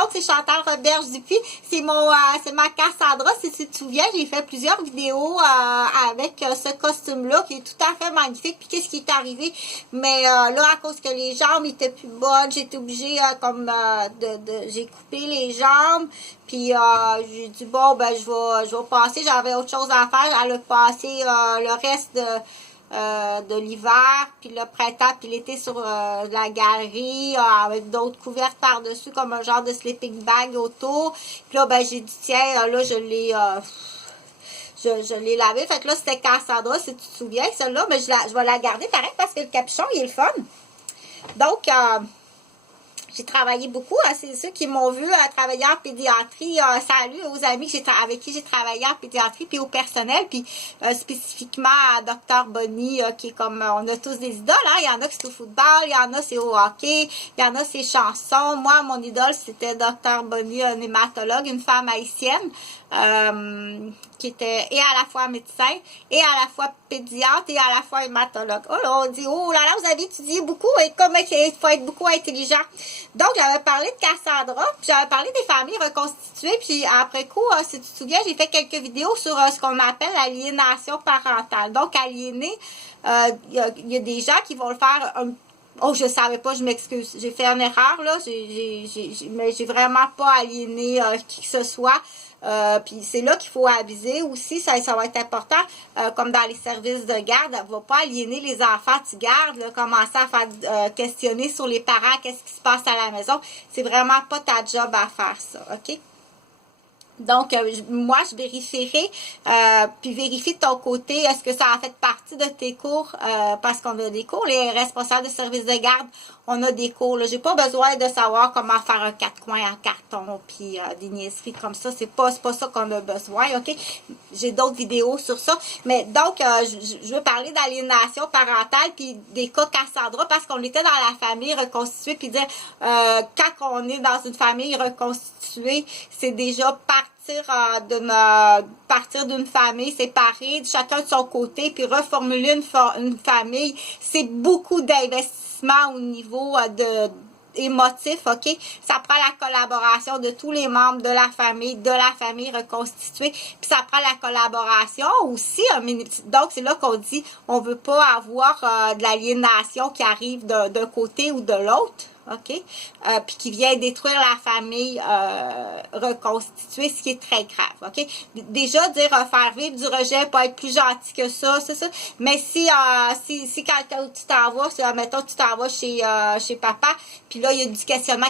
autres, c'est Chantal Roberge Dupuis. C'est ma Cassandra. Si tu te souviens, j'ai fait plusieurs vidéos avec ce costume-là qui est tout à fait magnifique. Puis qu'est-ce qui est arrivé? Mais là, à cause que les jambes étaient plus bonnes, j'ai été obligée j'ai coupé les jambes. Puis j'ai dit bon ben je vais passer, j'avais autre chose à faire, j'allais passer le reste de l'hiver, puis le printemps, puis l'été sur la galerie, avec d'autres couvertes par-dessus, comme un genre de sleeping bag autour. Puis là, ben j'ai dit tiens, là je l'ai lavé. Fait que là, c'était Cassandra, si tu te souviens, celle-là, mais je vais la garder pareil parce que le capuchon, il est le fun. Donc, j'ai travaillé beaucoup. C'est ceux qui m'ont vu travailler en pédiatrie. Salut aux amis avec qui j'ai travaillé en pédiatrie, puis au personnel, puis spécifiquement à Dr. Bonnie, qui est comme, on a tous des idoles. Hein? Il y en a qui c'est au football, il y en a c'est au hockey, il y en a c'est chansons. Moi, mon idole, c'était Dr. Bonnie, un hématologue, une femme haïtienne, qui était et à la fois médecin, et à la fois pédiatre, et à la fois hématologue. Oh là, on dit, oh là là, vous avez étudié beaucoup, et comme il faut être beaucoup intelligent. Donc, j'avais parlé de Cassandra, puis j'avais parlé des familles reconstituées, puis après coup, si tu te souviens, j'ai fait quelques vidéos sur ce qu'on appelle l'aliénation parentale. Donc, aliéné, il y a des gens qui vont le faire oh, je savais pas, je m'excuse. J'ai fait une erreur, là. Mais j'ai vraiment pas aliéné qui que ce soit. Puis c'est là qu'il faut aviser aussi, ça va être important, comme dans les services de garde, ne va pas aliéner les enfants, tu gardes, là, commencer à faire questionner sur les parents, qu'est-ce qui se passe à la maison. C'est vraiment pas ta job à faire ça, OK? Donc, moi, je vérifierai, puis vérifie de ton côté, est-ce que ça a fait partie de tes cours, parce qu'on a des cours, les responsables de services de garde, on a des cours, là. J'ai pas besoin de savoir comment faire un 4 coins en carton, puis des niaiseries comme ça, c'est pas ça qu'on a besoin, OK? J'ai d'autres vidéos sur ça, mais donc, je veux parler d'aliénation parentale, puis des cas Cassandra, parce qu'on était dans la famille reconstituée, puis dire, quand on est dans une famille reconstituée, c'est déjà partir d'une famille séparée, chacun de son côté, puis reformuler une famille, c'est beaucoup d'investissement au niveau émotif, OK? Ça prend la collaboration de tous les membres de la famille reconstituée, puis ça prend la collaboration aussi, donc c'est là qu'on dit, on veut pas avoir de l'aliénation qui arrive d'un côté ou de l'autre, OK? Puis qui vient détruire la famille reconstituée, ce qui est très grave, OK? Déjà, dire faire vivre du rejet, pas être plus gentil que ça, c'est ça. Mais si quand tu t'en vas, mettons, tu t'en vas chez papa, puis là, il y a du questionnement,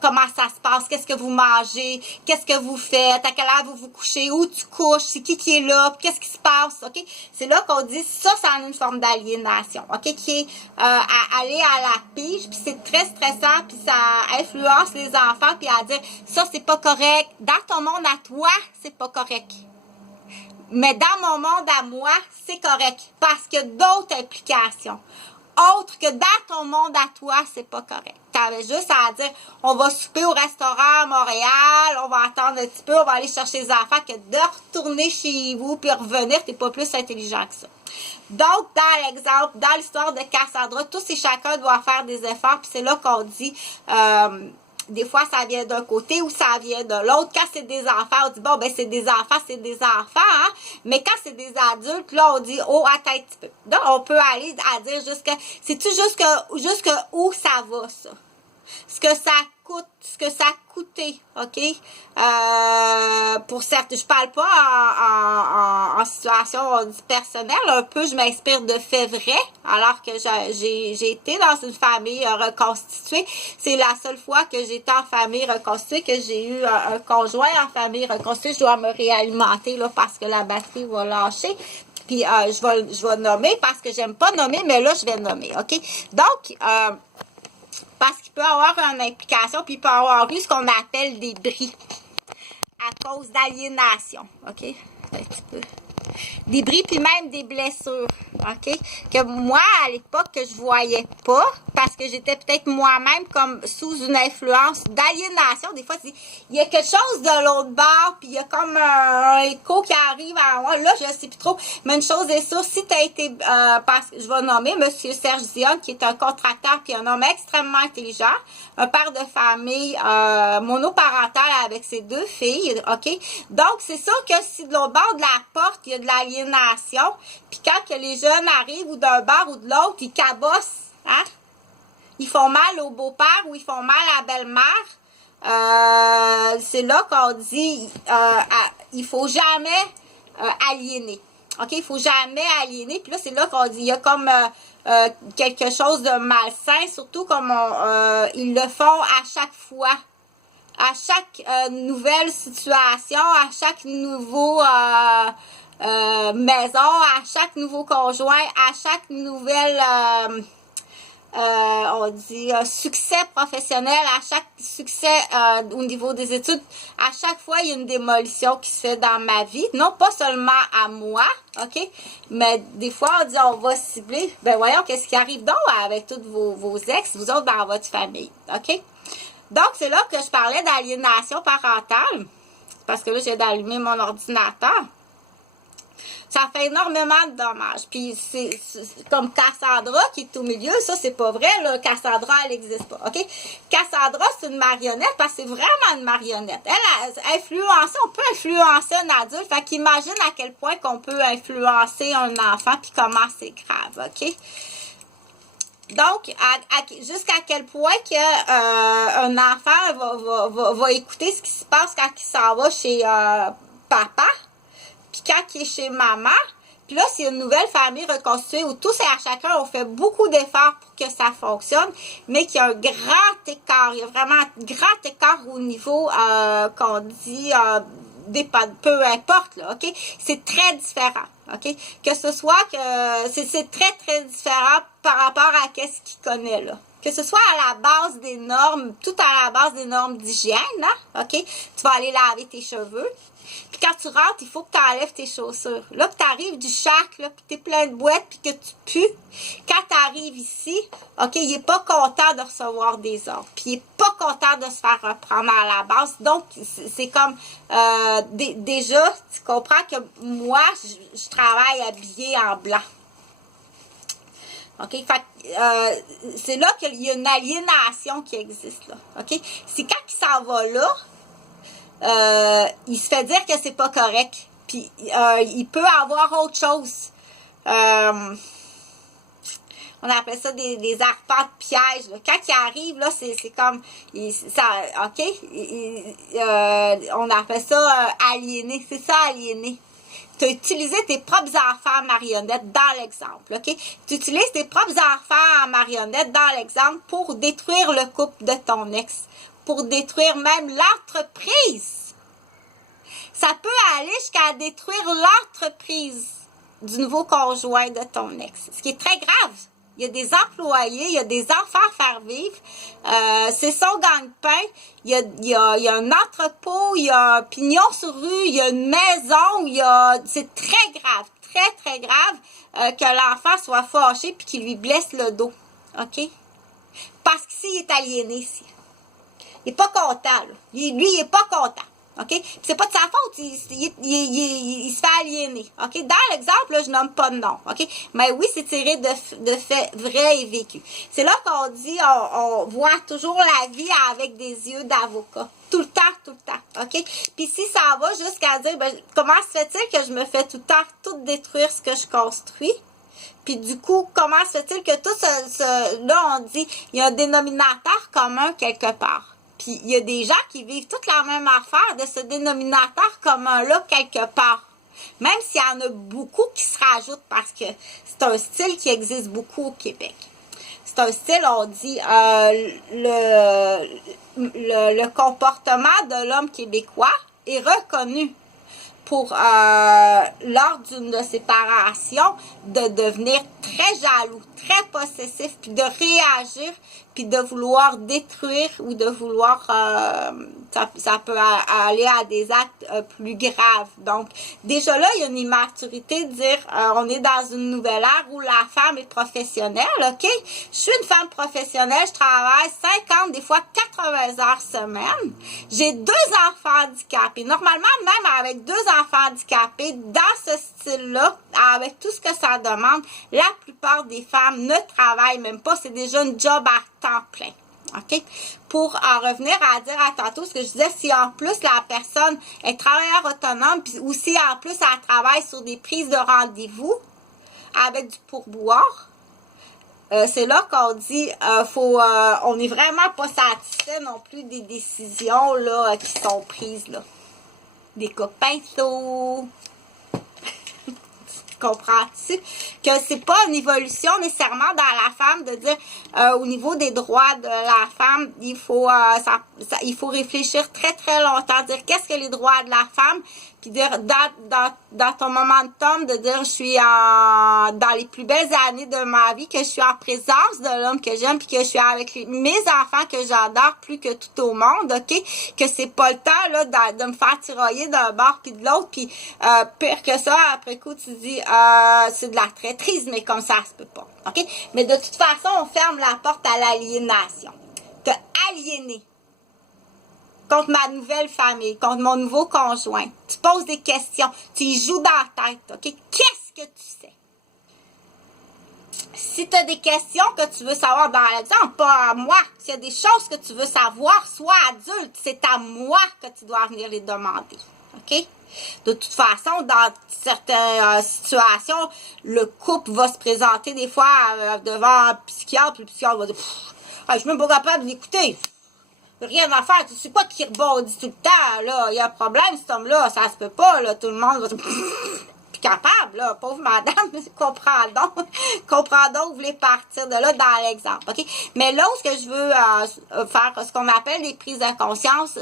comment ça se passe, qu'est-ce que vous mangez, qu'est-ce que vous faites, à quelle heure vous vous couchez, où tu couches, c'est qui est là, qu'est-ce qui se passe, OK? C'est là qu'on dit, ça en une forme d'aliénation, OK? Qui est à aller à la pige, puis c'est très stressant, puis ça influence les enfants, puis à dire, ça, c'est pas correct. Dans ton monde à toi, c'est pas correct. Mais dans mon monde à moi, c'est correct. Parce qu'il y a d'autres implications. Autre que dans ton monde à toi, c'est pas correct. Tu avais juste à dire, on va souper au restaurant à Montréal, on va attendre un petit peu, on va aller chercher les enfants, que de retourner chez vous puis revenir, t'es pas plus intelligent que ça. Donc, dans l'exemple, dans l'histoire de Cassandra, tous et chacun doit faire des efforts, puis c'est là qu'on dit, des fois, ça vient d'un côté ou ça vient de l'autre. Quand c'est des enfants, on dit, bon, ben, c'est des enfants, hein. Mais quand c'est des adultes, là, on dit, oh, attends un petit peu. Donc, on peut aller à dire c'est-tu jusque où ça va, ça? Ce que ça a coûté, OK? Pour certains, je parle pas en situation personnelle, un peu, je m'inspire de faits vrais, alors que j'ai été dans une famille reconstituée. C'est la seule fois que j'étais en famille reconstituée, que j'ai eu un conjoint en famille reconstituée. Je dois me réalimenter, là, parce que la batterie va lâcher. Puis, je vais nommer, parce que j'aime pas nommer, mais là, je vais nommer, OK? Donc, parce qu'il peut avoir une implication, puis il peut avoir eu ce qu'on appelle des bris à cause d'aliénation. OK? Un petit peu. puis même des blessures, OK? Que moi, à l'époque, que je voyais pas, parce que j'étais peut-être moi-même comme sous une influence d'aliénation. Des fois, il y a quelque chose de l'autre bord, puis il y a comme un écho qui arrive à moi. Là, je sais plus trop. Mais une chose est sûre, si tu as été, parce que je vais nommer M. Serge Dionne, qui est un contracteur, puis un homme extrêmement intelligent, un père de famille monoparental avec ses 2 filles, OK? Donc, c'est sûr que si de l'autre bord de la porte, il y a de l'aliénation, puis quand que les jeunes arrivent, ou d'un bord ou de l'autre, ils cabossent, hein? Ils font mal au beau-père ou ils font mal à la belle-mère. C'est là qu'on dit, il faut jamais aliéner. OK? Il faut jamais aliéner. Puis là, c'est là qu'on dit, il y a comme quelque chose de malsain, surtout comme ils le font à chaque fois. À chaque nouvelle situation, à chaque nouveau maison, à chaque nouveau conjoint, à chaque nouvelle on dit succès professionnel, à chaque succès au niveau des études, à chaque fois il y a une démolition qui se fait dans ma vie, non pas seulement à moi, OK, mais des fois on dit on va cibler, ben voyons qu'est-ce qui arrive donc avec tous vos ex, vous autres dans votre famille, OK. Donc, c'est là que je parlais d'aliénation parentale, parce que là, j'ai d'allumer mon ordinateur. Ça fait énormément de dommages. Puis, c'est comme Cassandra qui est au milieu, ça, c'est pas vrai, là. Cassandra, elle n'existe pas, OK? Cassandra, c'est une marionnette, parce que c'est vraiment une marionnette. Elle on peut influencer un adulte. Fait qu'imagine à quel point qu'on peut influencer un enfant, puis comment c'est grave, OK? Donc, jusqu'à quel point que un enfant va écouter ce qui se passe quand il s'en va chez papa, puis quand il est chez maman. Puis là, c'est une nouvelle famille reconstituée où tous et à chacun ont fait beaucoup d'efforts pour que ça fonctionne, mais qu'il y a un grand écart. Il y a vraiment un grand écart au niveau qu'on dit peu importe, là, OK? C'est très différent, OK? Que ce soit que c'est très, très différent par rapport à qu'est-ce qu'il connaît, là. Que ce soit à la base des normes, tout à la base des normes d'hygiène, hein? OK? Tu vas aller laver tes cheveux. Puis quand tu rentres, il faut que tu enlèves tes chaussures. Là, que tu arrives du chac, là, puis tu es plein de boîtes, puis que tu pues. Quand tu arrives ici, OK, il n'est pas content de recevoir des ordres. Puis il n'est pas content de se faire reprendre à la base. Donc, c'est comme, déjà, tu comprends que moi, je travaille habillée en blanc. OK? Fait c'est là qu'il y a une aliénation qui existe, là. OK? C'est quand il s'en va là, il se fait dire que c'est pas correct. Puis il peut avoir autre chose. On appelle ça des arpents de piège. Là. Quand il arrive, là, c'est comme OK? On appelle ça aliéné. C'est ça, aliéné. Tu as utilisé tes propres enfants en marionnette dans l'exemple, OK? Tu utilises tes propres enfants en marionnette dans l'exemple pour détruire le couple de ton ex, pour détruire même l'entreprise. Ça peut aller jusqu'à détruire l'entreprise du nouveau conjoint de ton ex, ce qui est très grave. Il y a des employés, il y a des enfants à faire vivre, c'est son gagne-pain, il y a un entrepôt, il y a un pignon sur rue, il y a une maison, c'est très grave, très, très grave que l'enfant soit fâché puis qu'il lui blesse le dos, OK? Parce qu'ici, il est aliéné, ici. Il n'est pas content, là. Lui, il n'est pas content. OK? C'est pas de sa faute, il se fait aliéner. OK? Dans l'exemple, là, je nomme pas de nom. OK? Mais oui, c'est tiré de faits vrais et vécus. C'est là qu'on dit, on voit toujours la vie avec des yeux d'avocat. Tout le temps. OK? Puis si ça va jusqu'à dire, ben, comment se fait-il que je me fais tout le temps tout détruire ce que je construis? Puis du coup, comment se fait-il que tout là, on dit, il y a un dénominateur commun quelque part. Puis il y a des gens qui vivent toute la même affaire de ce dénominateur commun-là quelque part. Même s'il y en a beaucoup qui se rajoutent parce que c'est un style qui existe beaucoup au Québec. C'est un style, on dit, le comportement de l'homme québécois est reconnu pour, lors d'une séparation, de devenir très jaloux, très possessif, puis de réagir, puis de vouloir détruire ou de vouloir, ça peut aller à des actes plus graves. Donc, déjà là, il y a une immaturité de dire, on est dans une nouvelle ère où la femme est professionnelle, OK? Je suis une femme professionnelle, je travaille 50, des fois 80 heures semaine. J'ai 2 enfants handicapés. Normalement, même avec 2 enfants handicapés, dans ce style-là, avec tout ce que ça demande, la plupart des femmes ne travaillent même pas. C'est déjà un job à temps plein. OK? Pour en revenir à dire à tantôt ce que je disais, si en plus la personne est travailleur autonome, puis aussi en plus elle travaille sur des prises de rendez-vous avec du pourboire, c'est là qu'on dit on n'est vraiment pas satisfait non plus des décisions là, qui sont prises là. Des copains comprends-tu? Que c'est pas une évolution nécessairement dans la femme de dire au niveau des droits de la femme, il faut il faut réfléchir très très longtemps, dire qu'est-ce que les droits de la femme, puis dire dans ton momentum de dire je suis dans les plus belles années de ma vie, que je suis en présence de l'homme que j'aime, puis que je suis avec mes enfants que j'adore plus que tout au monde, OK? Que c'est pas le temps là de me faire tirailler d'un bord puis de l'autre, puis pire que ça, après coup tu dis c'est de la traîtrise, mais comme ça se peut pas, OK? Mais de toute façon, on ferme la porte à l'aliénation. T'as aliéné contre ma nouvelle famille, contre mon nouveau conjoint. Tu poses des questions, tu y joues dans la tête, OK? Qu'est-ce que tu sais? Si tu as des questions que tu veux savoir, dans l'exemple, pas à moi. S'il y a des choses que tu veux savoir, sois adulte. C'est à moi que tu dois venir les demander, OK? De toute façon, dans certaines situations, le couple va se présenter des fois devant un psychiatre, puis le psychiatre va dire « Je suis même pas capable d'écouter. Rien à faire. Tu sais pas qui rebondit tout le temps, là. Il y a un problème, cet homme-là. Ça se peut pas, là. Tout le monde va dire plus capable, là. Pauvre madame. Comprends donc, vous voulez partir de là dans l'exemple, OK? Mais là où ce que je veux faire, ce qu'on appelle des prises de conscience,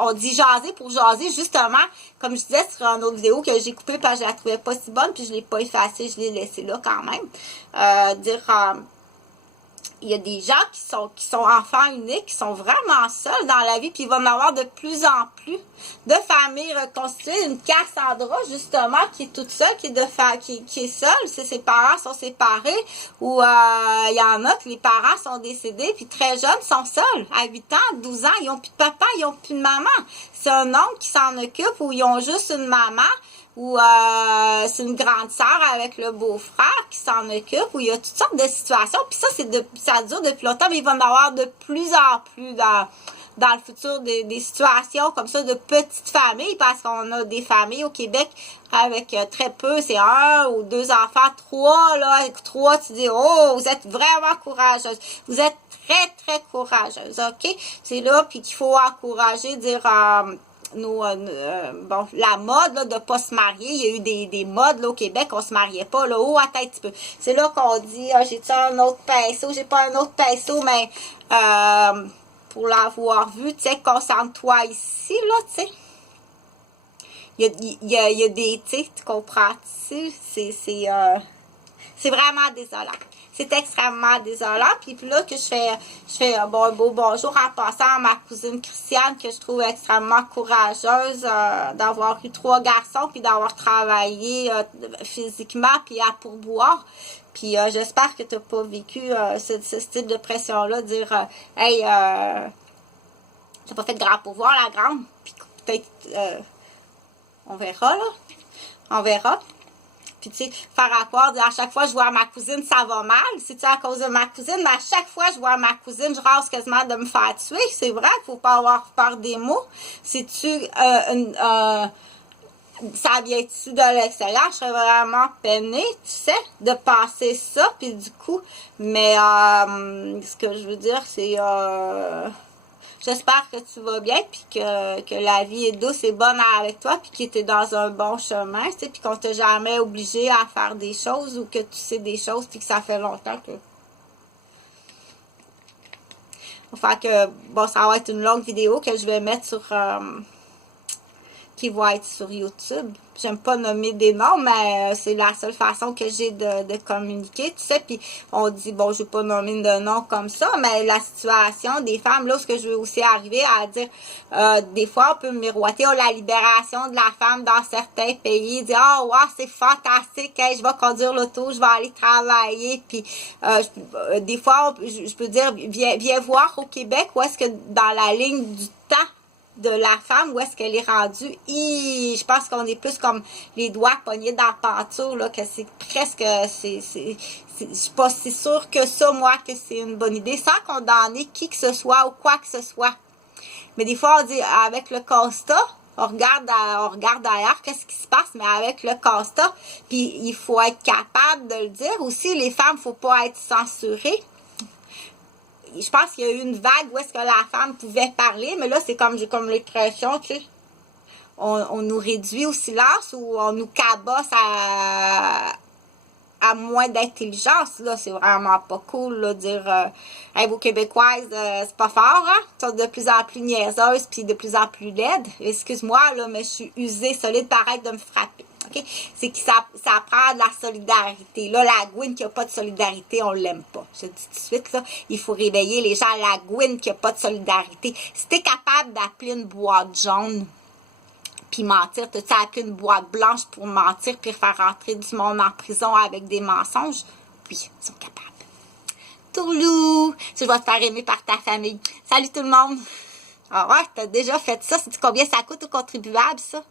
on dit jaser pour jaser, justement, comme je disais sur une autre vidéo que j'ai coupée parce que je la trouvais pas si bonne, puis je l'ai pas effacée, je l'ai laissée là quand même. Il y a des gens qui sont enfants uniques, qui sont vraiment seuls dans la vie, puis il va en avoir de plus en plus de familles reconstituées. Une Cassandra, justement, qui est toute seule, qui est seule, ses parents sont séparés, ou il y en a que les parents sont décédés, puis très jeunes sont seuls, à 8 ans, 12 ans, ils n'ont plus de papa, ils n'ont plus de maman. C'est un oncle qui s'en occupe, ou ils ont juste une maman, ou c'est une grande sœur avec le beau-frère qui s'en occupe, où il y a toutes sortes de situations, puis ça dure depuis longtemps, mais il va y en avoir de plus en plus dans le futur des situations comme ça de petites familles, parce qu'on a des familles au Québec avec très peu, c'est 1 ou 2 enfants, 3, là, avec 3, tu dis, oh, vous êtes vraiment courageuse, vous êtes très, très courageuse, OK? C'est là, puis qu'il faut encourager, dire... bon, la mode là, de pas se marier, il y a eu des modes là, au Québec, on se mariait pas, là, attends un petit peu. C'est là qu'on dit, j'ai-tu un autre pinceau, j'ai pas un autre pinceau, mais pour l'avoir vu, tu sais, concentre-toi ici, là, tu sais. Il y a des, tu sais, tu comprends, tu sais, c'est vraiment désolant. C'est extrêmement désolant. Puis là que je fais un beau bonjour en passant à ma cousine Christiane, que je trouve extrêmement courageuse d'avoir eu 3 garçons, puis d'avoir travaillé physiquement, puis à pourboire. Puis j'espère que tu n'as pas vécu ce style de pression-là, dire hey, t'as pas fait de grand pouvoir, la grande. Puis peut-être, on verra, là. On verra. Puis, tu sais, faire à croire, à chaque fois je vois ma cousine, ça va mal. C'est-tu à cause de ma cousine? Mais à chaque fois je vois ma cousine, je rase quasiment de me faire tuer. C'est vrai qu'il ne faut pas avoir peur des mots. C'est-tu ça vient-tu de l'extérieur? Je serais vraiment peinée, tu sais, de passer ça. Puis du coup, mais ce que je veux dire, c'est... j'espère que tu vas bien, puis que la vie est douce et bonne avec toi, puis que tu es dans un bon chemin, tu sais, puis qu'on t'a jamais obligé à faire des choses, ou que tu sais des choses, puis que ça fait longtemps que... Enfin que, bon, ça va être une longue vidéo que je vais mettre sur qui vont être sur YouTube. J'aime pas nommer des noms, mais c'est la seule façon que j'ai de communiquer, tu sais. Puis on dit, bon, je vais pas nommer de nom comme ça, mais la situation des femmes, là, ce que je veux aussi arriver à dire, des fois, on peut miroiter, la libération de la femme dans certains pays, dire, oh, wow, c'est fantastique, hey, je vais conduire l'auto, je vais aller travailler, puis des fois, je peux dire, viens voir au Québec, où est-ce que dans la ligne du temps de la femme, où est-ce qu'elle est rendue, je pense qu'on est plus comme les doigts pognés dans la peinture, là, que c'est presque, je suis pas si sûre que ça, moi, que c'est une bonne idée, sans condamner qui que ce soit ou quoi que ce soit. Mais des fois, on dit, avec le constat, on regarde ailleurs, qu'est-ce qui se passe, mais avec le constat, puis il faut être capable de le dire. Aussi, les femmes, faut pas être censurées. Je pense qu'il y a eu une vague où est-ce que la femme pouvait parler, mais là, c'est comme, j'ai comme l'impression, tu sais, on nous réduit au silence ou on nous cabosse à moins d'intelligence, là, c'est vraiment pas cool, là, dire, hey, vos Québécoises, c'est pas fort, hein, ils sont de plus en plus niaiseuses, puis de plus en plus laides, excuse-moi, là, mais je suis usée, solide, pareil de me frapper, ok, c'est que ça prend de la solidarité, là, la Gwyn qui a pas de solidarité, on l'aime pas, je te dis tout de suite, là, il faut réveiller les gens, la Gwyn qui a pas de solidarité, si t'es capable d'appeler une boîte jaune, puis mentir, tu as appelé une boîte blanche pour mentir puis faire rentrer du monde en prison avec des mensonges? Oui, ils sont capables. Tourlou! Tu vas te faire aimer par ta famille. Salut tout le monde! Ah ouais, t'as déjà fait ça. Sais-tu combien ça coûte aux contribuables, ça?